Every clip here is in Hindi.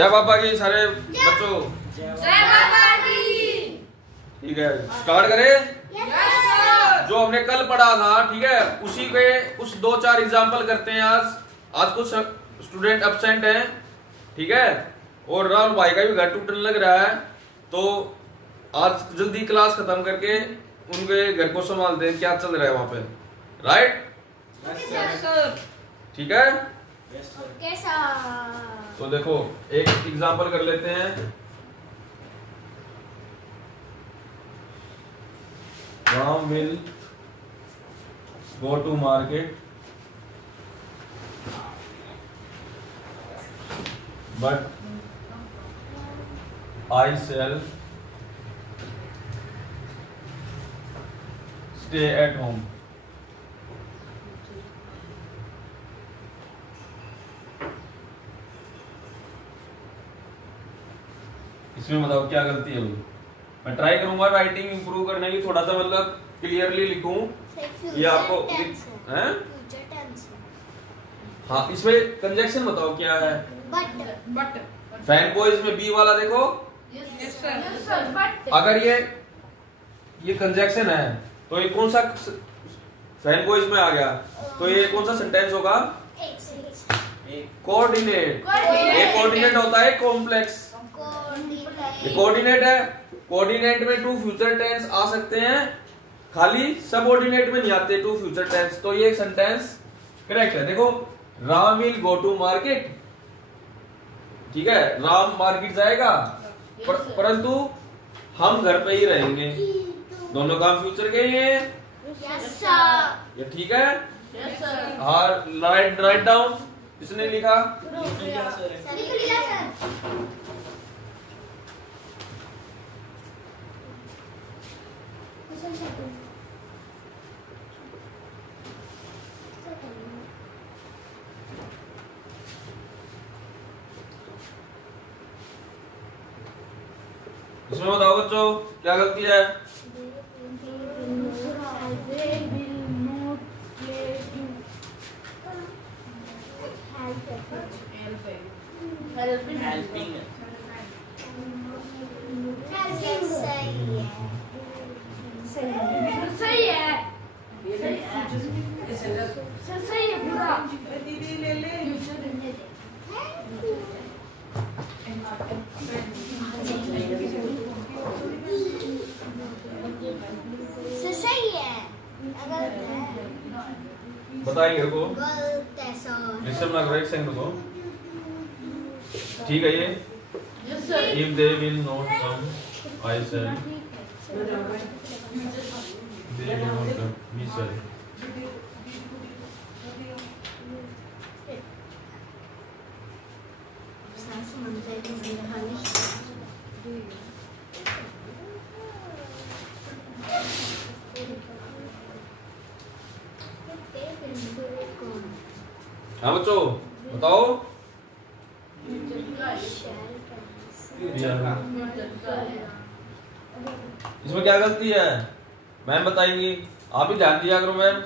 जय बाबा की सारे बच्चों। जय बाबा की। ठीक है, स्टार्ट करें। जो हमने कल पढ़ा था, ठीक है, उसी के कुछ 2-4 एग्जाम्पल करते हैं आज। आज कुछ स्टूडेंट एब्सेंट हैं, ठीक है, और राहुल भाई का भी घर टूटने लग रहा है, तो आज जल्दी क्लास खत्म करके उनके घर को संभालते हैं, क्या चल रहा है वहां पे। राइट? ठीक है। तो देखो एक एग्जाम्पल कर लेते हैं। Ram will go to market, but I shall stay at home. इसमें बताओ क्या गलती है। मैं ट्राई करूंगा राइटिंग इंप्रूव करने की, थोड़ा सा मतलब क्लियरली लिखूं। ये आपको हैं? हाँ, इसमें कंजक्शन बताओ क्या है। बट फैन को इसमें बी वाला देखो। Yes sir. अगर ये कंजक्शन है तो ये कौन सा फैन को इसमें आ गया, तो ये कौन सा सेंटेंस होगा? कोऑर्डिनेट। ये कोऑर्डिनेट होता है कॉम्प्लेक्स। ये कोऑर्डिनेट है। कोऑर्डिनेट में टू फ्यूचर टेंस आ सकते हैं, खाली सबऑर्डिनेट में नहीं आते टू फ्यूचर टेंस। तो ये सेंटेंस करेक्ट है। देखो, Ram will go to market, ठीक है, राम मार्केट जाएगा, परंतु हम घर पे ही रहेंगे। दोनों काम फ्यूचर के ही हैं। ये ठीक है। हाँ, राइट डाउन। इसने लिखा इसमें बताओ बच्चों क्या गलती है। सही है पूरा। दीदी ले ले। सही है। बताइए को डिस्टर्ब ना करो, एक सेकंड रुको। ठीक है। ये if they will not come I said they will not come we said. हाँ बच्चों बताओ। इसमें क्या गलती है मैम बताएंगी, आप ही ध्यान दिया करो मैम।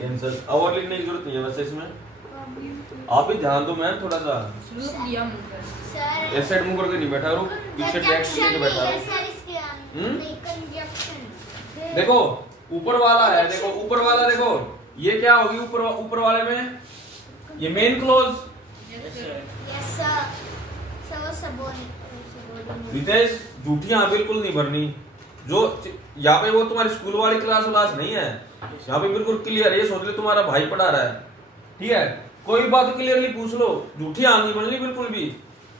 कैंसिल और लिखने की जरूरत नहीं है वैसे इसमें। आप ही ध्यान दो मैम थोड़ा सा। ऐसे मुंह करके नहीं बैठा रहो, पीछे टेक्स्ट लेके बैठा रहो। देखो ऊपर वाला है, देखो ऊपर वाला देखो, ये क्या होगी ऊपर वाले में? ये मेन क्लोज। रितेश झूठियां बिल्कुल नहीं भरनी। जो यहाँ पे वो तुम्हारी स्कूल वाली क्लास नहीं है, यहाँ पे बिल्कुल क्लियर है। ये सोच ले तुम्हारा भाई पढ़ा रहा है, ठीक है, कोई बात क्लियरली पूछ लो। झूठियां नहीं बोलनी बिल्कुल भी।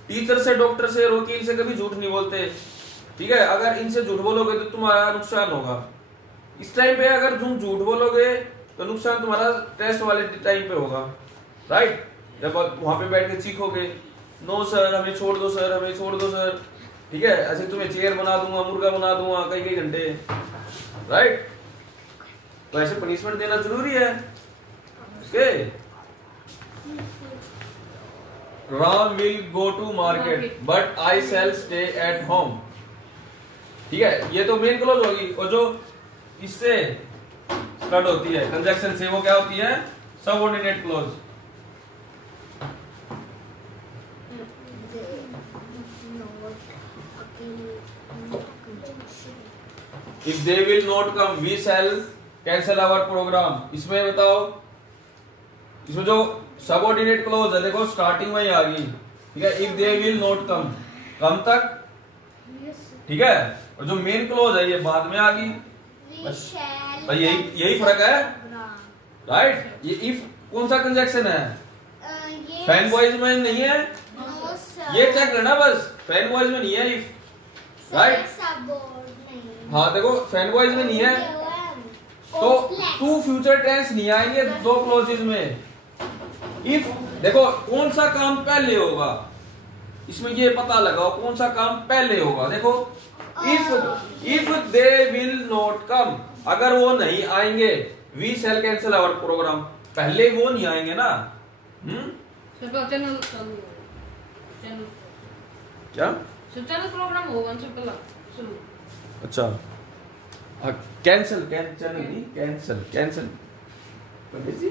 टीचर से, डॉक्टर से, वकील से कभी झूठ नहीं बोलते, ठीक है। अगर इनसे झूठ बोलोगे तो तुम्हारा नुकसान होगा। इस टाइम पे अगर तुम झूठ बोलोगे तो नुकसान तुम्हारा टेस्ट वाले टाइम पे होगा। राइट? जब वहां पे बैठ के चीखोगे, नो सर हमें छोड़ दो सर, हमें छोड़ दो सर, ठीक है, ऐसे तुम्हें चेयर बना दूंगा, मुर्गा बना दूंगा कई घंटे। राइट? तो ऐसे पनिशमेंट देना जरूरी है। Okay. Ram will go to market, but I shall stay at home। ठीक है, ये तो मेन क्लोज होगी। और जो इससे स्टार्ट होती है, कंजक्शन से। वो क्या होती है? Subordinate clause. If they will not come we shall cancel our programme. इसमें बताओ, इसमें जो सबऑर्डिनेट क्लॉज है देखो स्टार्टिंग में ही आ गई, ठीक है। इफ दे विल नॉट कम तक, ठीक है। और जो मेन क्लॉज है ये बाद में आ गई, बस यही फर्क है, राइट। ये इफ कौन सा कंजक्शन है? फैन बॉयज में नहीं है, ये चेक करना बस, फैन बॉयज में नहीं है इफ, राइट। हाँ देखो फैन बॉयज में नहीं है, तो टू फ्यूचर टेंस नहीं आएंगे दो क्लॉजेज में। इफ देखो कौन सा काम पहले होगा, इसमें ये पता लगाओ कौन सा काम पहले होगा। देखो if they will not come, अगर वो नहीं आएंगे, we shall cancel our programme, पहले वो नहीं आएंगे ना। चैनल क्या चैनल प्रोग्राम होगा उनसे पहला शुरू। अच्छा कैंसिल नहीं, कैंसिल पंडित जी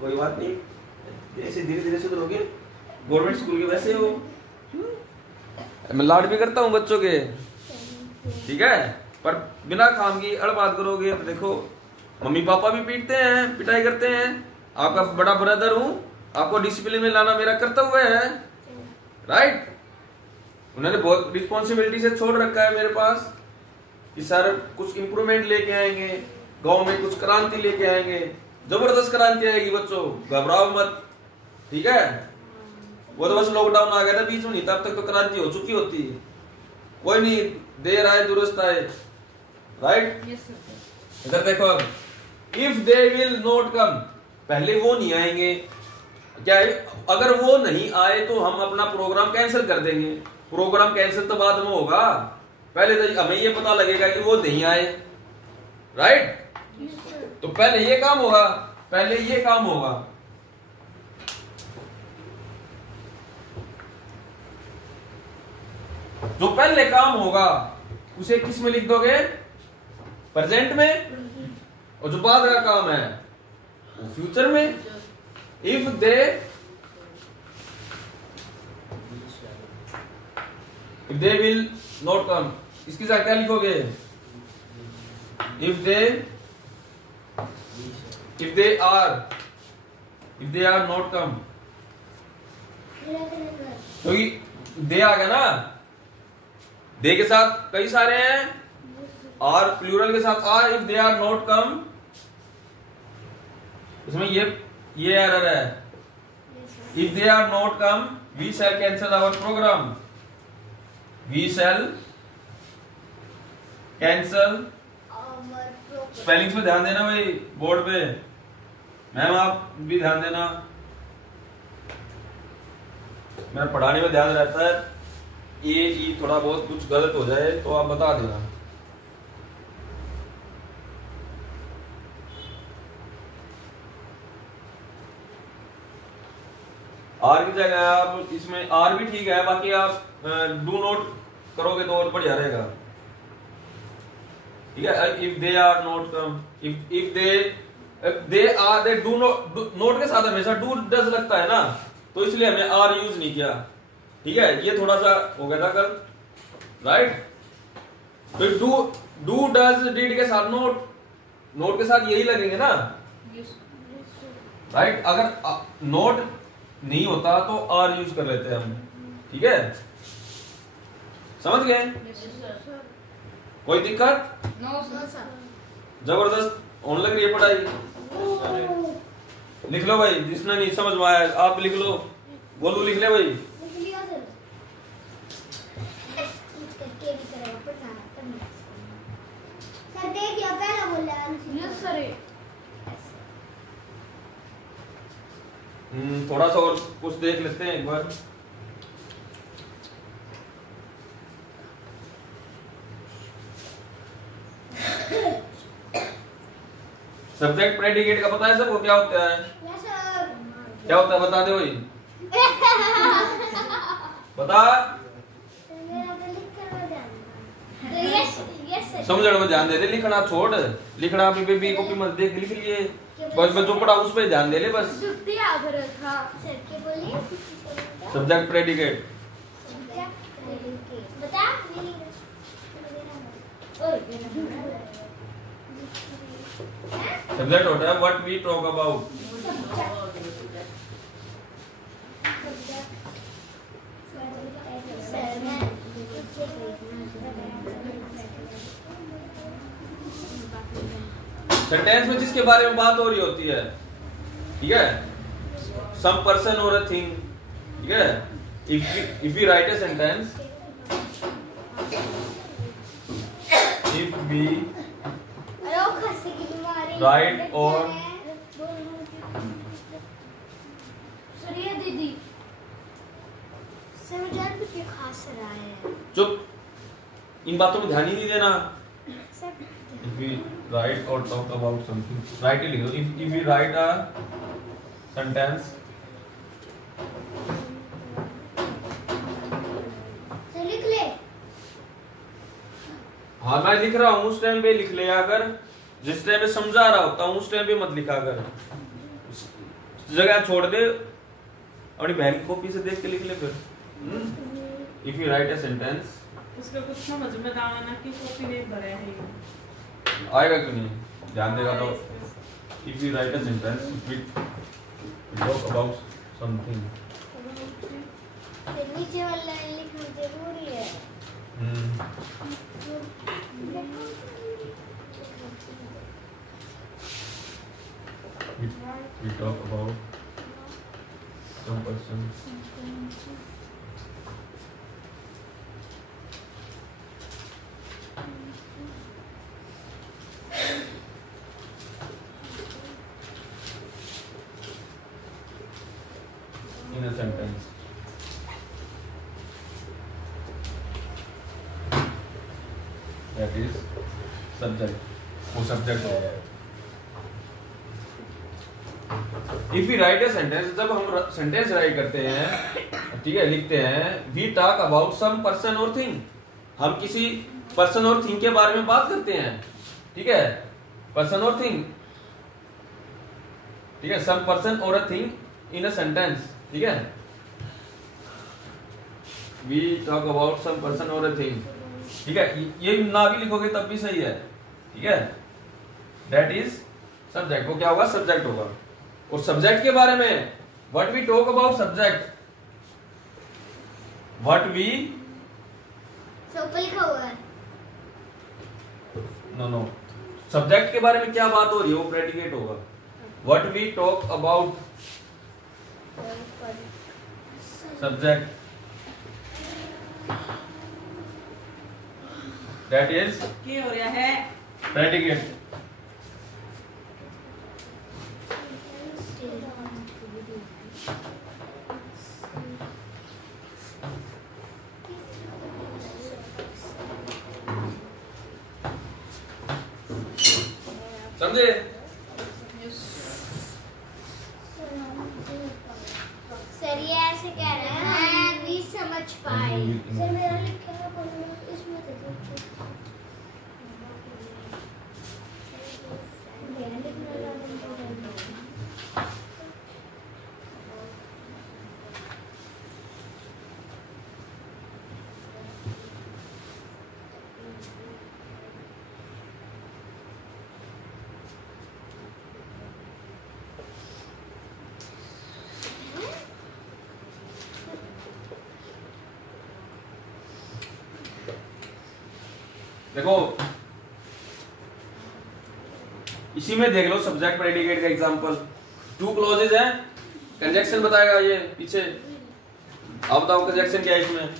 कोई बात नहीं, जैसे धीरे धीरे सुधरोगे, गवर्नमेंट स्कूल के वैसे हो। मैं लाड भी करता हूँ बच्चों के, ठीक है, पर बिना काम की अड़ बात करोगे तो देखो मम्मी पापा भी पीटते हैं, पिटाई करते हैं। आपका बड़ा ब्रदर हूँ, आपको डिसिप्लिन में लाना मेरा कर्तव्य है, राइट। उन्होंने बहुत रिस्पॉन्सिबिलिटी से छोड़ रखा है मेरे पास कि सर कुछ इंप्रूवमेंट लेके आएंगे, गांव में कुछ क्रांति लेके आएंगे, जबरदस्त क्रांति आएगी बच्चों, घबराओ मत, ठीक है। वो तो बस लॉकडाउन आ गया था बीच में, नहीं तब तक तो क्रांति हो चुकी होती। कोई नहीं, देर आए दुरुस्त आए, राइट। इधर देखो अब, इफ दे विल नॉट कम, पहले वो नहीं आएंगे, क्या है? अगर वो नहीं आए तो हम अपना प्रोग्राम कैंसिल कर देंगे। प्रोग्राम कैंसिल तो बाद में होगा, पहले तो हमें ये पता लगेगा कि वो नहीं आए, राइट। तो पहले ये काम होगा, पहले ये काम होगा। जो पहले काम होगा उसे किस में लिख दोगे? प्रेजेंट में। और जो बाद का काम है वो फ्यूचर में। If they will not come, इसकी जगह क्या लिखोगे? If they are not come, क्योंकि दे आ गया ना, दे के साथ कई सारे हैं, आर प्लूरल के साथ are. If they are not come, इसमें ये एरर है। If they are not come we shall cancel our programme, we shall cancel. Spellings पे ध्यान देना भाई, बोर्ड पे। मैम आप भी ध्यान देना, मेरा पढ़ाने में ध्यान रहता है, ये थोड़ा बहुत कुछ गलत हो जाए तो आप बता देना। आर की जगह आप इसमें आर भी ठीक है, बाकी आप डू नोट करोगे तो और बढ़िया रहेगा, ठीक है। If they are not come, if they are, they do not के साथ हमेशा डू डज लगता है ना, तो इसलिए हमने आर यूज नहीं किया, ठीक है। ये थोड़ा सा हो गया था कल, राइट। तो डू डज डिड के साथ नोट के साथ यही लगेंगे ना, राइट। अगर नोट नहीं होता तो आर यूज कर लेते हैं हम, ठीक है। समझ गए? कोई दिक्कत? No sir. जबरदस्त होने लग रही है पढ़ाई। लिख लो भाई, जिसने नहीं समझ में आया आप लिख लो, गोलू लिख ले भाई। थोड़ा सा और कुछ देख लेते हैं एक बार। सब्जेक्ट प्रेडिकेट का पता है सबको क्या होता है? क्या होता है बता दे भाई, बता। समझने में ध्यान दे दे, लिखना छोड़, लिखना अपनी बेबी कॉपी मत देख, लिख लिए बस, मैं जो पढ़ा उस पे ध्यान दे ले बस। सब्जेक्ट प्रेडिकेट बता सब्जेक्ट होता है what we talk about. Sentence में जिसके बारे में बात हो रही होती है, ठीक है, सम पर्सन और अ थिंग, ठीक है, if we write a sentence, if we write or दीदी समझान भी क्या खास रहा है। चुप, इन बातों में ध्यान ही नहीं देना। if we write or talk about something, write it, if we write a sentence, तो लिख ले। हाँ मैं लिख रहा हूँ उस टाइम पे लिख लिया कर, जिस टाइम पे समझा रहा होता हूँ उस टाइम पे मत लिखा कर, जगह छोड़ दे, अपनी बहन की कॉपी से देख के लिख ले फिर। If you write a sentence, इसका कुछ समझ में आना ना कि कॉपी नहीं भरे है, आएगा क्यों नहीं, ध्यान देगा तो। If you write a sentence, we talk about something, नीचे वाला लिखना जरूरी है। we talk about some person, in a sentence, that is subject, वो subject हो गया। If we write a sentence, जब हम सेंटेंस राइट करते हैं, ठीक है, लिखते हैं, we talk about some person or thing, हम किसी पर्सन और थिंग के बारे में बात करते हैं, ठीक है, पर्सन और थिंग, ठीक है, some person or a thing in a sentence, ठीक है, we talk about some person or a thing, ठीक है, ये ना भी लिखोगे तब भी सही है, ठीक है, that is subject, वो क्या होगा, सब्जेक्ट होगा। और सब्जेक्ट के बारे में what we talk about subject, what we, सब लिखा हुआ है। नो सब्जेक्ट के बारे में क्या बात हो रही है वो प्रेडिकेट होगा। What we talk about subject, that is क्या हो रहा है, प्रेडिकेट। समझे? सर ये ऐसे कह रहे हैं, मैं नहीं समझ पाए। सर मेरा लिखा है इसमें तो देखो इसी में देख लो सब्जेक्ट प्रेडिकेट का एग्जांपल, टू क्लॉजेज है, कंजक्शन बताएगा ये पीछे, आप बताओ कंजक्शन क्या है इसमें,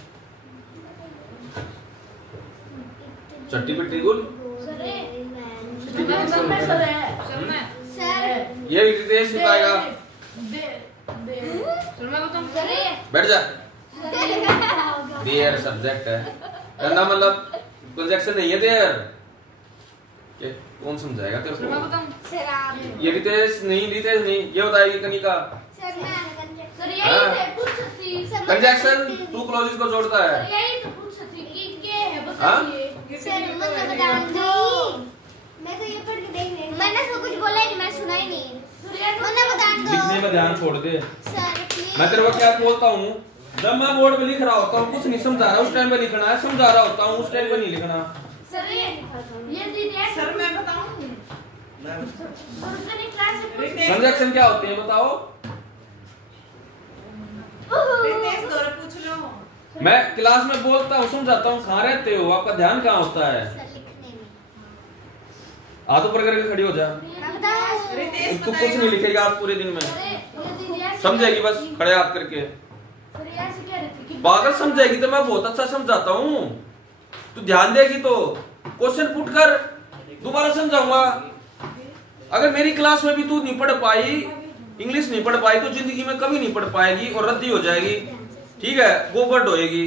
चट्टी पिट्टी गुल, ये रितेश बताएगा, बैठ जा, देयर सब्जेक्ट है, करना मतलब कंजक्शन नहीं है देयर, कौन समझाएगा तेरे को, ये रितेश नहीं, रितेश नहीं, ये बताएगी कनिका, कंजक्शन टू क्लॉजेज को जोड़ता है। सर मतलब ने इसको कुछ बोला ही मैं सुना ही नहीं। मुन्ना बता दो। लिखने में ध्यान छोड़ दे। Sir please. मैं तेरे को क्या बोलता हूँ, जब मैं बोर्ड पे लिख रहा होता हूँ कुछ नहीं समझा रहा उस टाइम पे लिखना है, समझा रहा होता हूँ उस टाइम पे नहीं लिखना। सर ये दीदी सर मैं बताऊं ट्रांजैक्शन क्या होते हैं बताओ। रितेश गौरव पूछ लो। मैं क्लास में बोलता हूँ समझाता हूँ, कहाँ रहते हो, आपका ध्यान कहाँ होता है। हाथों पर करके खड़ी हो जा। तू कुछ नहीं लिखेगा आज पूरे दिन में, समझेगी बस खड़े हाथ करके। पागल समझेगी तो मैं बहुत अच्छा समझाता हूँ, तू ध्यान देगी तो क्वेश्चन पुट कर दोबारा समझाऊंगा। अगर मेरी क्लास में भी तू नहीं पढ़ पाई, इंग्लिश नहीं पढ़ पाई, तो जिंदगी में कभी नहीं पढ़ पाएगी और रद्दी हो जाएगी। ठीक है, गोबर ढोएगी,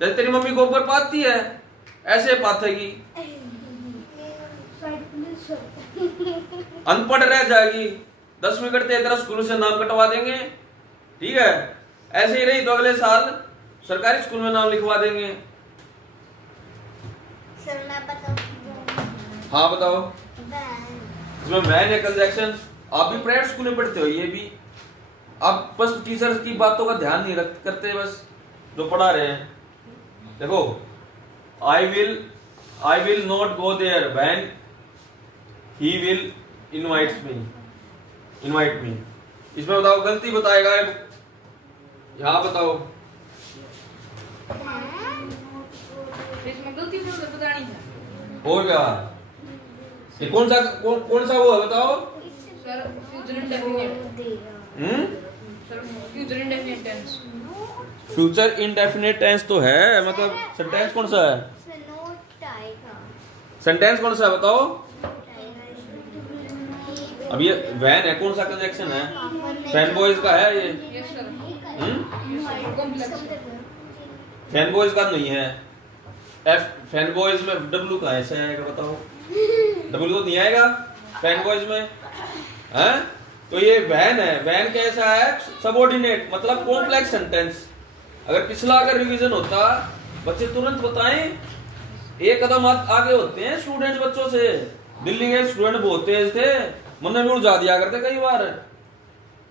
जैसे तेरी मम्मी गोबर पाती है ऐसे पाथेगी, अनपढ़ रह जाएगी। 10वीं करते तेरा स्कूल से नाम कटवा देंगे। ठीक है, ऐसे ही रही तो अगले साल सरकारी स्कूल में नाम लिखवा देंगे। सर मैं बताऊं? हाँ बताओ। इसमें वैन है कंजक्शन। आप भी प्राइवेट स्कूल में पढ़ते हो, ये भी आप बस टीचर की बातों का ध्यान नहीं करते, बस जो पढ़ा रहे हैं। देखो, I will not go there when he will invite me. इसमें बताओ गलती बताएगा, यहाँ बताओ। इसमें गलती तो बतानी है। और क्या, ये कौन सा वो है बताओ। Sir future indefinite. Sir future indefinite tense. Future indefinite tense तो है, मतलब सेंटेंस कौन सा है? सेंटेंस कौन सा है बताओ। अब ये वैन है, कौन सा कंजक्शन है? फैनबॉयज का है ये। Yes sir. फैनबॉयज का नहीं है। फैनबॉयज में डब्ल्यू का ऐसा आएगा बताओ। डब्ल्यू तो नहीं आएगा फैनबॉयज में, हैं? तो ये वैन है। वैन कैसा है? सबऑर्डिनेट, मतलब कॉम्प्लेक्स सेंटेंस। अगर पिछला अगर रिवीजन होता, बच्चे तुरंत बताएं, एक कदम आगे होते हैं स्टूडेंट बच्चों से। दिल्ली के स्टूडेंट बहुत तेज थे, मन में उलझा दिया करते कई बार।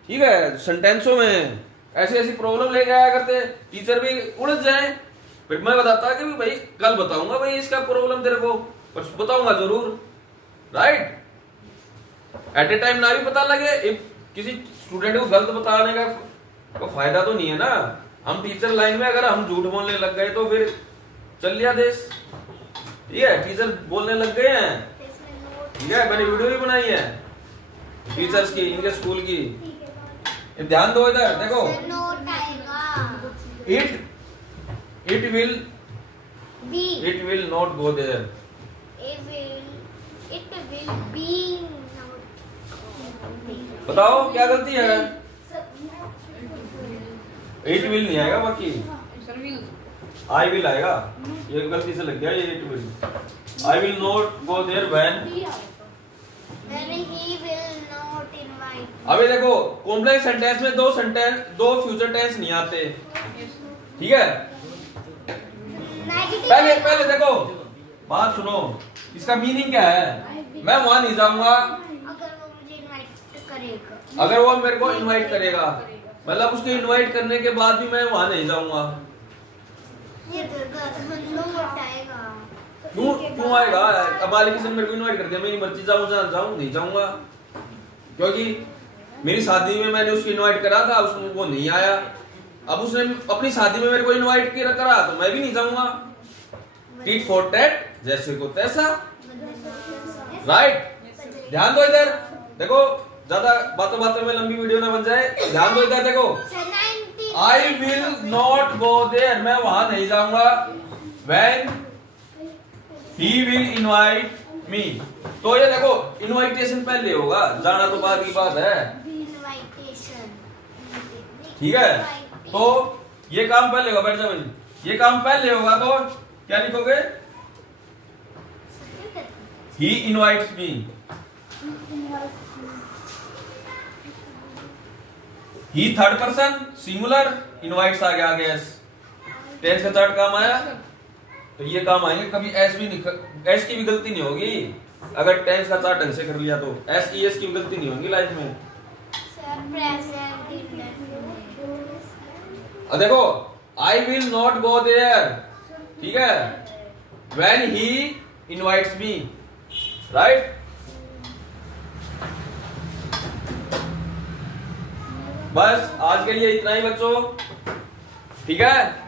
ठीक है, सेंटेंसों में ऐसी ऐसी प्रॉब्लम लेके आया करते, टीचर भी उलझ जाए। फिर मैं बताता कि भाई कल बताऊंगा भाई इसका प्रॉब्लम तेरे को, पर बताऊंगा जरूर, राइट। एट ए टाइम ना भी पता लगे, किसी स्टूडेंट को गलत बताने का फायदा तो नहीं है ना। हम टीचर लाइन में अगर हम झूठ बोलने लग गए तो फिर चल लिया देश। ठीक है, टीचर बोलने लग गए हैं। ठीक है, मैंने वीडियो भी बनाई है टीचर्स की, इनके स्कूल की। ध्यान दो इधर, देखो। It will not go there. It will be बताओ क्या गलती है? It will नहीं आएगा, बाकी सर विल। I will आएगा। ये गलती से लग गया ये it will। I will not go there when he will not invite। अभी देखो, कॉम्प्लेक्स सेंटेंस में दो फ्यूचर टेंस नहीं आते। ठीक है, पहले देखो, बात सुनो, इसका मीनिंग क्या है। मैं वहां नहीं जाऊंगा अगर वो मुझे इनवाइट करेगा। अगर वो मेरे को इनवाइट करेगा, मतलब उसके इनवाइट करने के बाद भी मैं वहां नहीं जाऊंगा। ये नोट आएगा। क्यों आएगा? अब मालिक ने मेरे को इनवाइट कर दिया, मेरी मर्जी जाऊं नहीं जाऊंगा, क्योंकि मेरी शादी में मैंने उसको इनवाइट करा था, उसको वो नहीं आया। अब उसने अपनी शादी में मेरे को इनवाइट करा तो मैं भी नहीं जाऊंगा। टीट फॉर टैट, जैसे को तैसा, राइट। ध्यान दो इधर, देखो, ज्यादा बातों में लंबी वीडियो ना बन जाए। ध्यान दो इधर, देखो। I will not go there, मैं वहां नहीं जाऊंगा। When he will invite me, तो ये देखो इनवाइटेशन पहले होगा, जाना तो बाद की बात है। ठीक है, तो ये काम पहले होगा। बैठ जाओ, ये काम पहले होगा तो क्या लिखोगे? ही इनवाइट्स मी। ही थर्ड पर्सन सिंगुलर, इनवाइट्स आ गया। टेंस का थर्ड काम आया। तो ये काम आएंगे। कभी एस की भी गलती नहीं होगी अगर टेंस का चार्ट ढंग से कर लिया तो। एस की भी गलती नहीं होगी लाइफ में। देखो I will not go there, ठीक है, when he invites me, right. बस आज के लिए इतना ही बच्चों, ठीक है।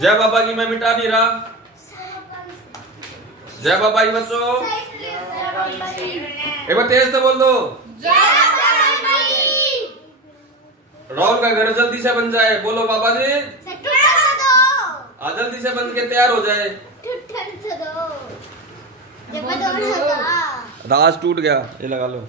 जय बाबा की मैं मिटा नहीं रहा। जय बाबा की बच्चों, एक बार तेज से बोल दो। राहुल का घर जल्दी से बन जाए, बोलो बाबा जी। आज जल्दी से बन के तैयार हो जाए। आज टूट गया, ये लगा लो।